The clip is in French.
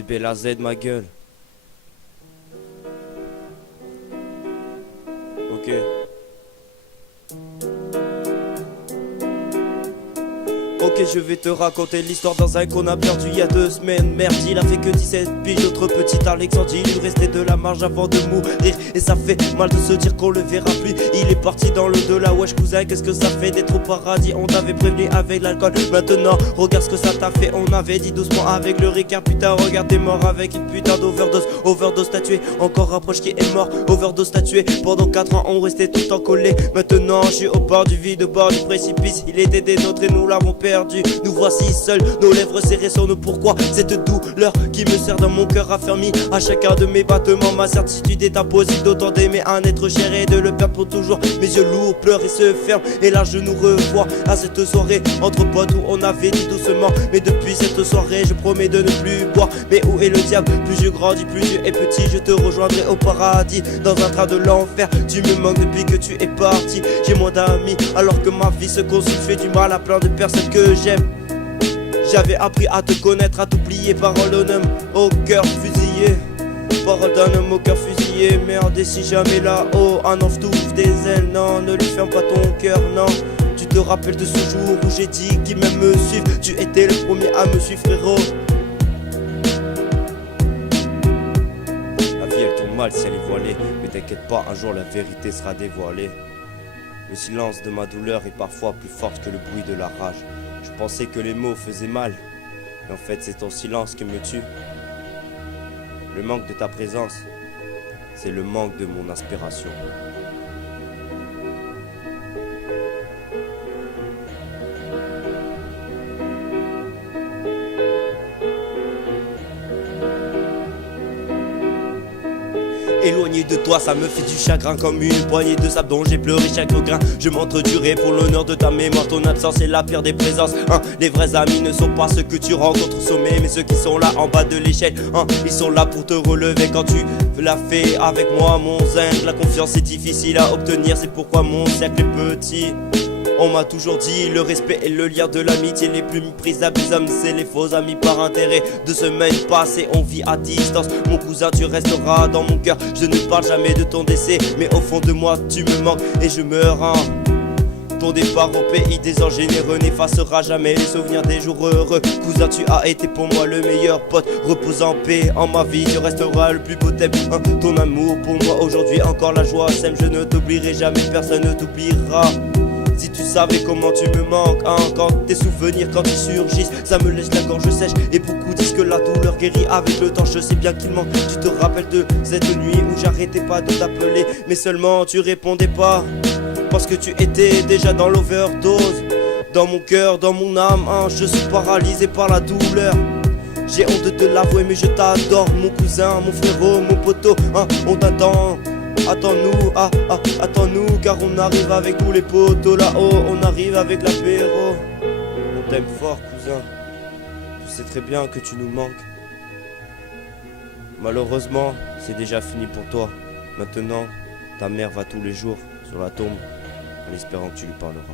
C'est Bella Z ma gueule. Ok. Ok, je vais te raconter l'histoire dans un qu'on a perdu il y a 2 semaines. Merde, il a fait que 17 piges. Notre petit Alexandre, il lui restait de la marge avant de mourir. Et ça fait mal de se dire qu'on le verra plus. Il est parti dans le delà, wesh cousin, qu'est-ce que ça fait d'être au paradis? On t'avait prévenu avec l'alcool, maintenant regarde ce que ça t'a fait. On avait dit doucement avec le Ricard, putain regarde t'es mort avec une putain d'overdose. Overdose t'as tué, encore un proche qui est mort. Overdose t'as tué, pendant 4 ans on restait tout le temps collés. Maintenant je suis au bord du vide, au bord du précipice. Il était des nôtres et nous l'avons perdu. Nous voici seuls, nos lèvres serrées sur nous. Pourquoi cette douleur qui me serre dans mon cœur affermi? À chacun de mes battements, ma certitude est impossible d'autant d'aimer un être cher et de le perdre pour toujours. Mes yeux lourds pleurent et se ferment, et là je nous revois à cette soirée entre potes où on avait dit doucement. Mais depuis cette soirée je promets de ne plus boire. Mais où est le diable? Plus je grandis, plus tu es petit. Je te rejoindrai au paradis dans un train de l'enfer. Tu me manques depuis que tu es parti. J'ai moins d'amis alors que ma vie se consume. Je fais du mal à plein de personnes que j'aime. J'avais appris à te connaître, à t'oublier. Parole d'un homme au cœur fusillé. Parole d'un homme au cœur fusillé. Merde, et si jamais là-haut un ange t'ouvre des ailes, non, ne lui ferme pas ton cœur, non. Tu te rappelles de ce jour où j'ai dit qu'il m'aime me suivre? Tu étais le premier à me suivre, frérot. La vie elle tourne mal si elle est voilée, mais t'inquiète pas, un jour la vérité sera dévoilée. Le silence de ma douleur est parfois plus fort que le bruit de la rage. Je pensais que les mots faisaient mal, mais en fait c'est ton silence qui me tue. Le manque de ta présence, c'est le manque de mon inspiration. Éloigné de toi, ça me fait du chagrin comme une poignée de sable dont j'ai pleuré chaque grain. Je m'entretuerai pour l'honneur de ta mémoire. Ton absence est la pire des présences. Les vrais amis ne sont pas ceux que tu rencontres au sommet, mais ceux qui sont là en bas de l'échelle. Ils sont là pour te relever quand tu l'as fait avec moi, mon zinc. La confiance est difficile à obtenir, c'est pourquoi mon cercle est petit. On m'a toujours dit le respect et le lien de l'amitié les plus méprisables des hommes, c'est les faux amis par intérêt. 2 semaines passées, on vit à distance. Mon cousin, tu resteras dans mon cœur. Je ne parle jamais de ton décès, mais au fond de moi tu me manques et je me rends. Ton départ au pays des anges généreux n'effacera jamais les souvenirs des jours heureux. Cousin, tu as été pour moi le meilleur pote. Repose en paix en ma vie, tu resteras le plus beau thème. Ton amour pour moi aujourd'hui encore la joie sème. Je ne t'oublierai jamais, personne ne t'oubliera. Si tu savais comment tu me manques, quand tes souvenirs, quand ils surgissent, ça me laisse la gorge sèche. Et beaucoup disent que la douleur guérit avec le temps. Je sais bien qu'il manque. Tu te rappelles de cette nuit où j'arrêtais pas de t'appeler, mais seulement tu répondais pas, parce que tu étais déjà dans l'overdose. Dans mon cœur, dans mon âme, je suis paralysé par la douleur. J'ai honte de te l'avouer mais je t'adore, mon cousin, mon frérot, mon poteau, on t'attend. Attends-nous, attends-nous, car on arrive avec tous les poteaux là-haut, on arrive avec l'apéro. On t'aime fort, cousin, tu sais très bien que tu nous manques. Malheureusement, c'est déjà fini pour toi. Maintenant, ta mère va tous les jours sur la tombe, en espérant que tu lui parleras.